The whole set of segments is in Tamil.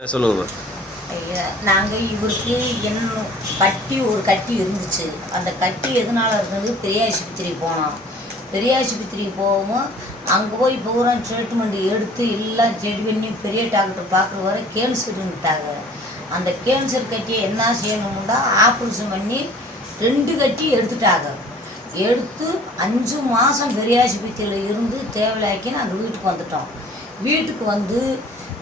சொல்லுங்க. ஐயா நாங்கள் இவருக்கு என்ன ஒரு கட்டி இருந்துச்சு. அந்த கட்டி எதனால இருந்தது, பெரியாஸ்பத்திரி போனோம். பெரியாஸ்பத்திரி போகவும் அங்கே போய் பூரா ட்ரீட்மெண்ட் எடுத்து எல்லாம் செடி பண்ணி பெரிய டாக்டர் பார்க்குற வரை கேன்சருன்ட்டாங்க. அந்த கேன்சர் கட்டியை என்ன செய்யணும்னா ஆப்ரேஷன் பண்ணி 2 கட்டி எடுத்துட்டாங்க. எடுத்து 5 மாதம் பெரியாஸ்பத்திரியில் இருந்து தேவையாக்கி நாங்கள் வீட்டுக்கு வந்துட்டோம். வீட்டுக்கு வந்து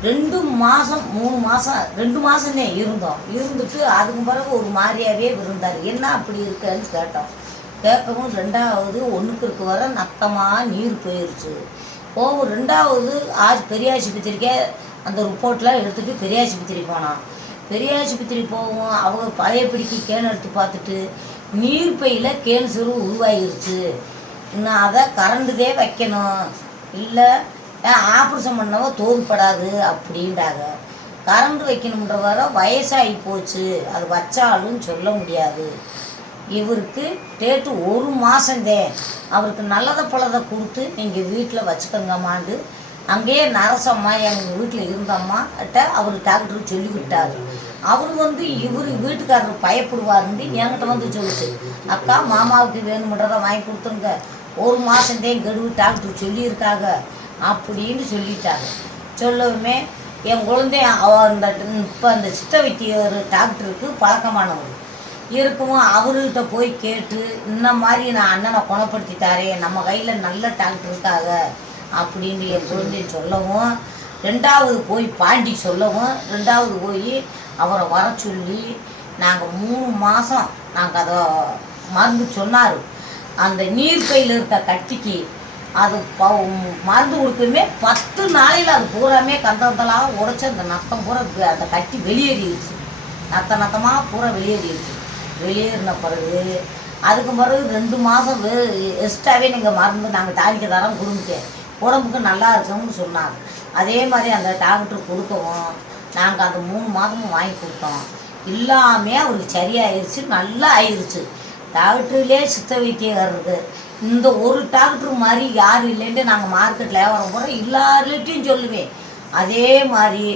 2 மாதம் 3 மாதம் 2 மாதமே இருந்தோம். இருந்துட்டு அதுக்கு பிறகு ஒரு மாதிரியாகவே இருந்தார். என்ன அப்படி இருக்குன்னு கேட்டோம். கேட்கவும் 2வது ஒன்றுக்கு இருக்க வர நத்தமாக நீர் போயிடுச்சு. போகும் 2வது பெரியாஸ்பத்திரிக்கே அந்த ரிப்போர்ட்லாம் எடுத்துகிட்டு பெரியாஸ்பத்திரி போனோம். பெரியாஸ்பத்திரி போகும் அவங்க பழையபடிக்கு கேன் எடுத்து பார்த்துட்டு நீர் பையில் கேன்சரு உருவாகிருச்சு. இன்னும் அதை கரண்டுதே வைக்கணும், இல்லை ஆப்ரேஷன் பண்ணவோ தோதுப்படாது அப்படின்றாங்க. கரண்ட் வைக்கணுன்ற வர வயசாகி போச்சு, அது வச்சாலும் சொல்ல முடியாது. இவருக்கு டேட்டு 1 மாதந்தே. அவருக்கு நல்லதை பழதை கொடுத்து நீங்கள் வீட்டில் வச்சுக்கோங்கம்மாண்டு அங்கேயே நரசம்மா எங்கள் வீட்டில் இருந்தம்மாட்ட அவர் டாக்டர் சொல்லிவிட்டார். அவர் இவர் வீட்டுக்காரர் பயப்படுவாருன்னு என்கிட்ட சொல்லிச்சு, அக்கா மாமாவுக்கு வேணுமென்றதை வாங்கி கொடுத்துருங்க, 1 மாதந்தே கெடுவு டாக்டர் சொல்லியிருக்காங்க அப்படின்னு சொல்லிட்டாங்க. சொல்லவுமே என் குழந்தை அந்த இப்போ அந்த சித்த வைத்தியர் டாக்டருக்கு பழக்கமானவர் இருக்குமோ அவர்கிட்ட போய் கேட்டு இந்த மாதிரி நான் அண்ணனை குணப்படுத்தி தரேன், நம்ம கையில் நல்ல டாக்டர் இருக்காங்க அப்படின்னு என் குழந்தைய சொல்லவும், 2வது போய் பாண்டி சொல்லவும், 2வது போய் அவரை வர சொல்லி நாங்கள் 3 மாதம் நாங்கள் அதை மருந்து சொன்னார். அந்த நீர்ப்பையில் இருக்க கட்டிக்கு அது மருந்து கொடுக்குமே 10 நாளையில் அது பூராமே கந்தலாக உடைச்சி அந்த நத்தம் பூரா அந்த கட்டி வெளியேறிடுச்சு. நத்தமாக பூரா வெளியேறிடுச்சு. வெளியேறின பிறகு அதுக்கு பிறகு 2 மாதம் எக்ஸ்ட்ராவே நீங்கள் மருந்து நாங்கள் டானிக்க தரம் கொடுத்துட்டேன், உடம்புக்கு நல்லா இருக்கும்னு சொன்னாங்க. அதே மாதிரி அந்த டாக்டர் கொடுக்கவும் நாங்கள் அந்த 3 மாதமும் வாங்கி கொடுத்தோம். எல்லாமே அவருக்கு சரியாயிருச்சு, நல்லா ஆயிடுச்சு. டாக்டர்லேயே சித்த வைத்தியக்காரருக்கு இந்த ஒரு டாக்டர் மாதிரி யாரும் இல்லைன்ட்டு நாங்கள் மார்க்கெட்டில் வியாபாரம் போகிறோம், எல்லார்கிட்டையும் சொல்லுவேன். அதே மாதிரி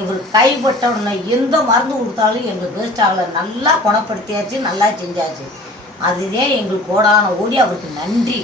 இவர் கைப்பட்டவுடனே எந்த மருந்து கொடுத்தாலும் எங்களுக்கு வேஸ்ட் ஆகலை, நல்லா குணப்படுத்தியாச்சு, நல்லா செஞ்சாச்சு. அதுதான் எங்களுக்கு கோடான ஓடி அவருக்கு நன்றி.